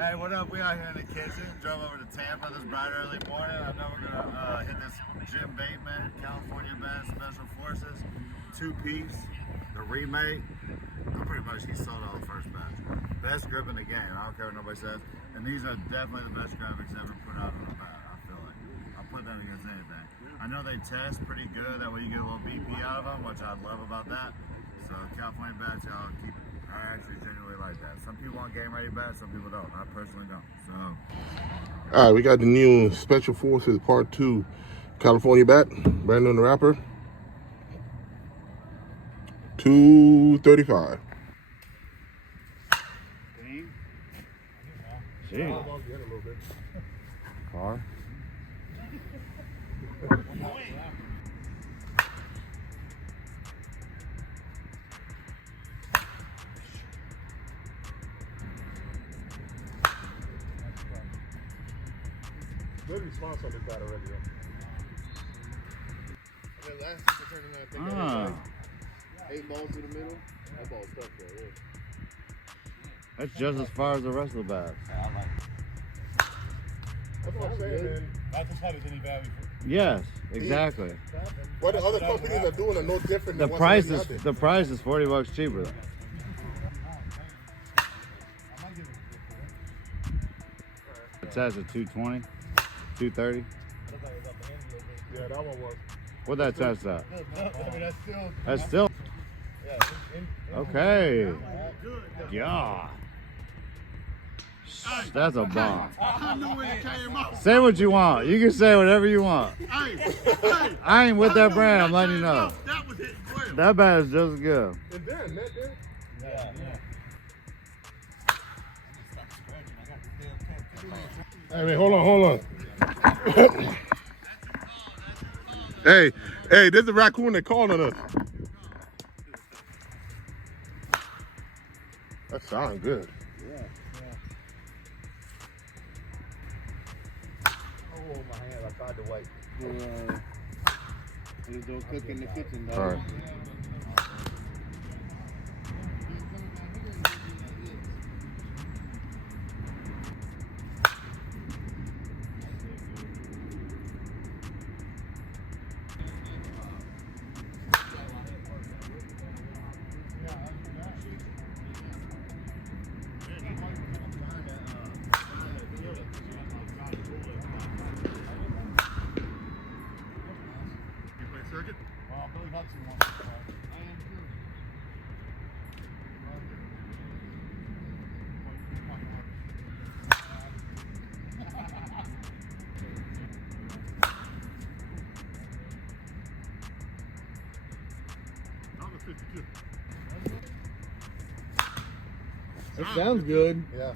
Hey, what up? We out here in the kitchen. Drove over to Tampa this bright early morning. I know we're gonna hit this Jim Bateman, California Band Special Forces, 2-piece, the remake. I'm pretty much, he sold all the first batch. Best grip in the game. I don't care what nobody says. And these are definitely the best graphics ever put out on a bat. I feel like I'll put that against anything. I know they test pretty good. That way you get a little BP out of them, which I love about that. So California bats, y'all keep. I actually genuinely like that. Some people want game ready bats, some people don't. I personally don't. So. All right, we got the new Special Forces Part 2 California bat, brand new in the wrapper. $235. Jeez. Car. Good response on this bat already, And then last time turning that thing out, 8 balls in the middle. That ball's stuck there, yeah. That's just as far as the rest of the bats. That's what I'm saying, man. Not as hot as any bat before. Yes, exactly. What the other companies are doing are no different The than price what's is $40 cheaper though. It says at 220, 230. Yeah, that one was. What that test at? I mean, That's still yeah. okay. Yeah. That's a bomb. I knew when it came out. Say what you want. You can say whatever you want. I ain't with that brand. I'm letting you know. That was hitting well. That bat is just good. And then, net there. Hey, man, hold on. Hey, there's a raccoon that called on us. That sounds good. Oh, my hand, I tried to wipe. Just don't cook in the kitchen, dog. All right. It sounds good. Yeah.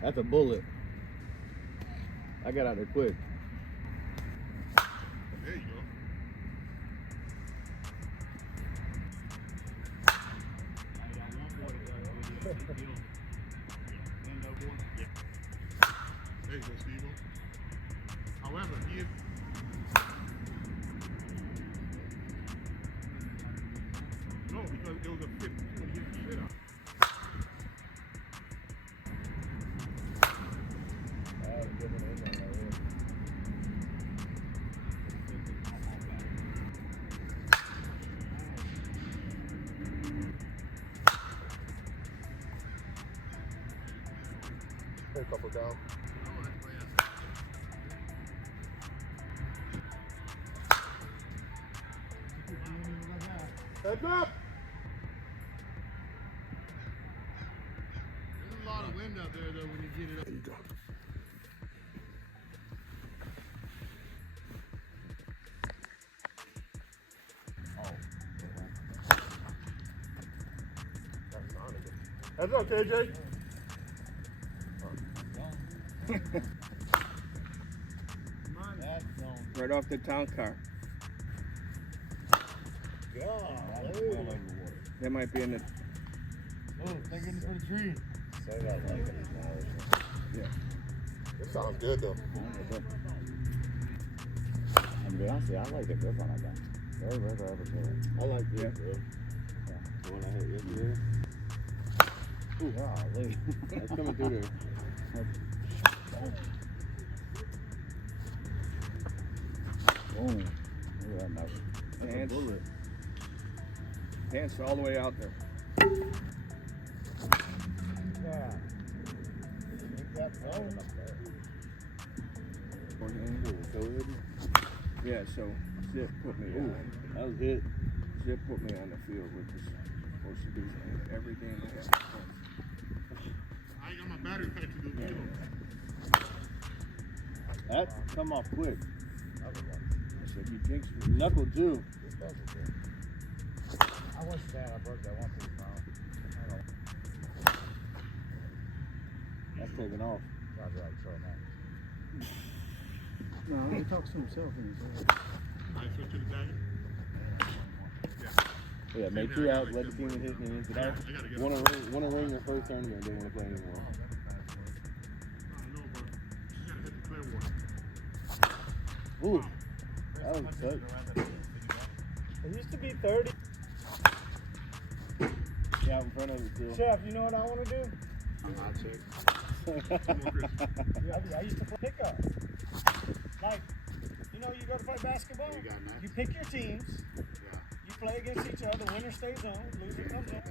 That's a bullet. I got out there quick. There you go. There you go, Steve. However, he is. No, because it was a 50 when he hit the shit out. A couple down. Heads up! There's a lot of wind out there, though, when you get it up. There you go. Heads up, KJ. Right off the town car. That might be in the. Oh, thank goodness for the tree. Say that like it. Yeah. That sounds good though. And to be honest, I like the grip on that guy. Very rare to ever kill it. I like this, Yeah. bro. The one I hit yesterday. Ooh, golly. That's coming through there. Boom. Look at that knife. That's a Hands. bullet. Hands all the way out there. Yeah. Make that phone up there. One hand. Go ahead. Yeah, so Zip put me on. That was it. Zip put me on the field with this supposed to be every game we had. I got my battery pack to do the That come off quick. I said, you jinxed me. Knuckle too. I wish that I broke that one piece now. That's taking off. I'd be like, so man. No, he talks to himself in his head. I switch to the tag. Yeah, make two out, let the team hit and then get out. Want to ring the first tournament, don't want to play anymore. Ooh, that was tight. It used to be 30. Yeah, out in front of it still. Chef, you know what I want to do? I'm not sick. I used to play pickup. Like, you know, you go to play basketball. You got that? You pick your teams. Yeah. You play against each other. Winner stays on. Loser comes on.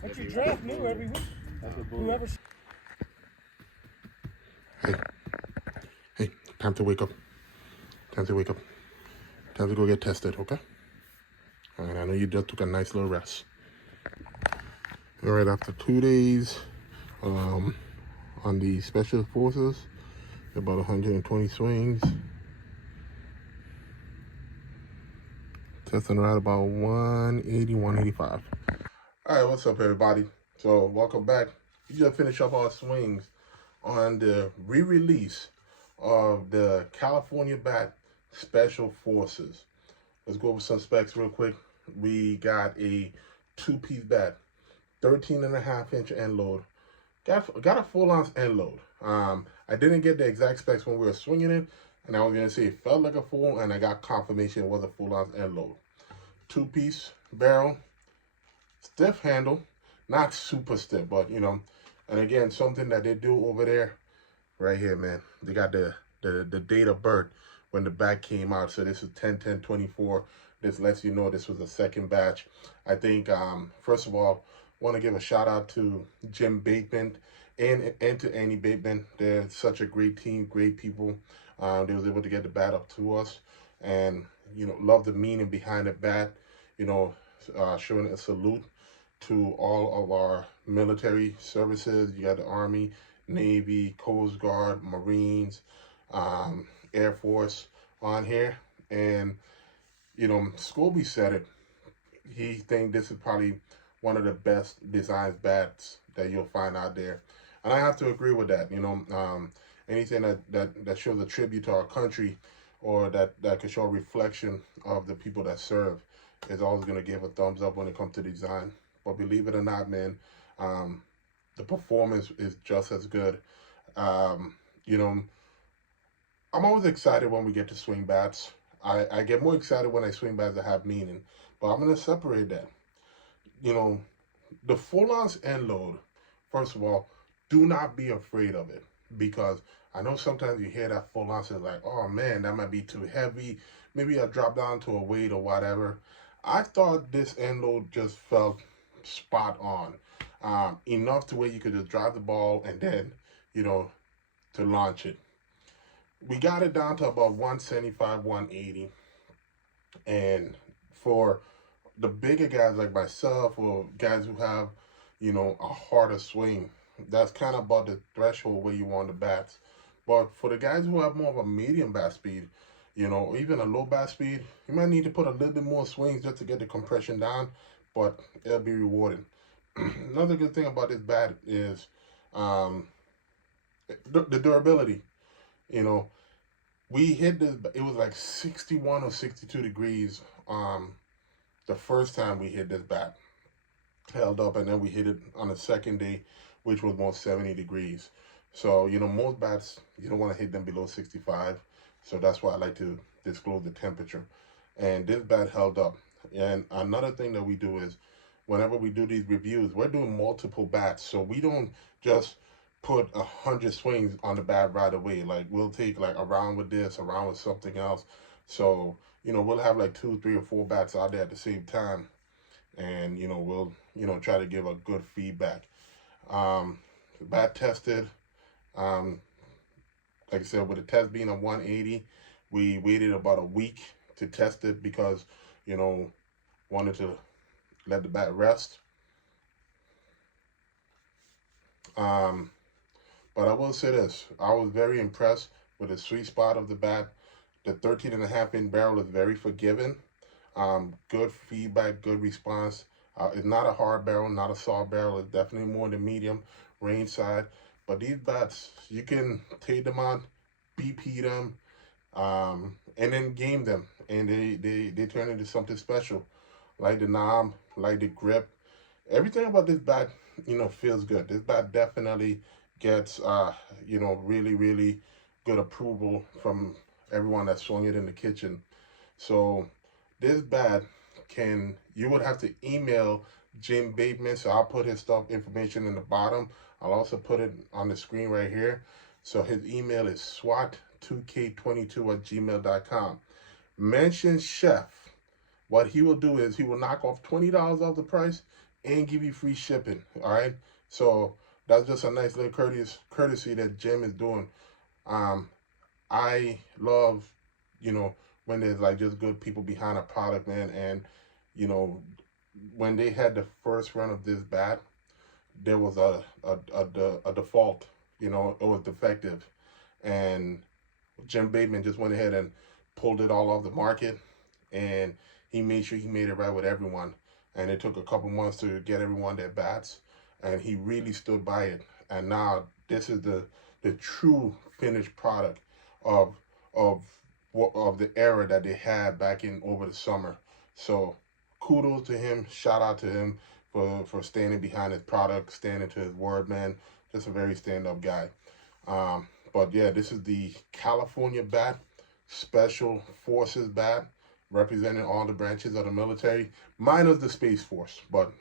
But you draft new every week. That's a bullet. Whoever. Hey, time to wake up. Time to wake up. Time to go get tested, okay? And I know you just took a nice little rest. All right, after 2 days on the Special Forces, about 120 swings. Testing right about 180, 185. All right, what's up, everybody? So, welcome back. We just finished up our swings on the re-release of the California Bat Special Forces. Let's go over some specs real quick. We got a 2-piece bat, 13.5-inch end load. Got a full ounce end load. I didn't get the exact specs when we were swinging it, and I was gonna say it felt like a full, and I got confirmation it was a full ounce end load. 2-piece barrel, stiff handle, not super stiff, but you know. And again, something that they do over there, right here, man. They got the date of birth when the bat came out. So this is 10/10/24. This lets you know this was the second batch. I think, first of all, want to give a shout out to Jim Bateman and to Annie Bateman. They're such a great team, great people. They was able to get the bat up to us, and you know, love the meaning behind the bat. You know, showing a salute to all of our military services. You got the Army, Navy, Coast Guard, Marines, Air Force on here. And, you know, Scobie said it. He think this is probably one of the best design bats that you'll find out there. And I have to agree with that. You know, anything that shows a tribute to our country or that could show a reflection of the people that serve is always going to give a thumbs up when it comes to design. But believe it or not, man, the performance is just as good. You know, I'm always excited when we get to swing bats. I get more excited when I swing bats that have meaning. But I'm going to separate that. You know, the full ounce end load, first of all, do not be afraid of it. Because I know sometimes you hear that full ounce and like, oh man, that might be too heavy. Maybe I'll drop down to a weight or whatever. I thought this end load just felt spot on. Enough to where you could just drive the ball and then, you know, to launch it. We got it down to about 175, 180. And for the bigger guys like myself or guys who have, you know, a harder swing, that's kind of about the threshold where you want the bats. But for the guys who have more of a medium bat speed, you know, even a low bat speed, you might need to put a little bit more swings just to get the compression down, but it'll be rewarding. Another good thing about this bat is the durability. You know, we hit this, it was like 61 or 62 degrees the first time we hit this bat. Held up, and then we hit it on the second day, which was more 70 degrees. So, you know, most bats, you don't want to hit them below 65. So that's why I like to disclose the temperature. And this bat held up. And another thing that we do is whenever we do these reviews, we're doing multiple bats, so we don't just put 100 swings on the bat right away. Like we'll take like a round with this, a round with something else. So we'll have like 2, 3, or 4 bats out there at the same time, and we'll try to give a good feedback. Bat tested. Like I said, with the test being a 180, we waited about a week to test it because wanted to let the bat rest. But I will say this, I was very impressed with the sweet spot of the bat. The 13.5-inch barrel is very forgiving. Good feedback, good response. It's not a hard barrel, not a soft barrel. It's definitely more the medium range side. But these bats, you can take them out, BP them, and then game them, and they turn into something special. Like the knob, like the grip. Everything about this bat, feels good. This bat definitely gets, really, really good approval from everyone that swung it in the kitchen. So this bat you would have to email Jim Bateman, so I'll put his information in the bottom. I'll also put it on the screen right here. So his email is swat2k22@gmail.com. Mention Chef. What he will do is he will knock off $20 off the price and give you free shipping. All right. So that's just a nice little courtesy that Jim is doing. I love, when there's like just good people behind a product, man. And when they had the first run of this bat, there was a default. It was defective, and Jim Bateman just went ahead and pulled it all off the market, and he made sure he made it right with everyone. And it took a couple months to get everyone their bats, and he really stood by it. And now this is the true finished product of the era that they had back in over the summer. So kudos to him, shout out to him for standing behind his product, standing to his word, man. Just a very stand-up guy. But yeah, this is the California bat, Special Forces bat, representing all the branches of the military, minus the Space Force. But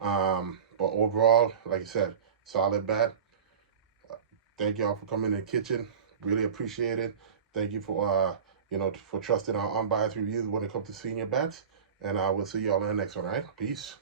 but overall, like I said, solid bat. Thank y'all for coming in the kitchen. Really appreciate it. Thank you for for trusting our unbiased reviews when it comes to senior bats. And I will see y'all in the next one. All right, peace.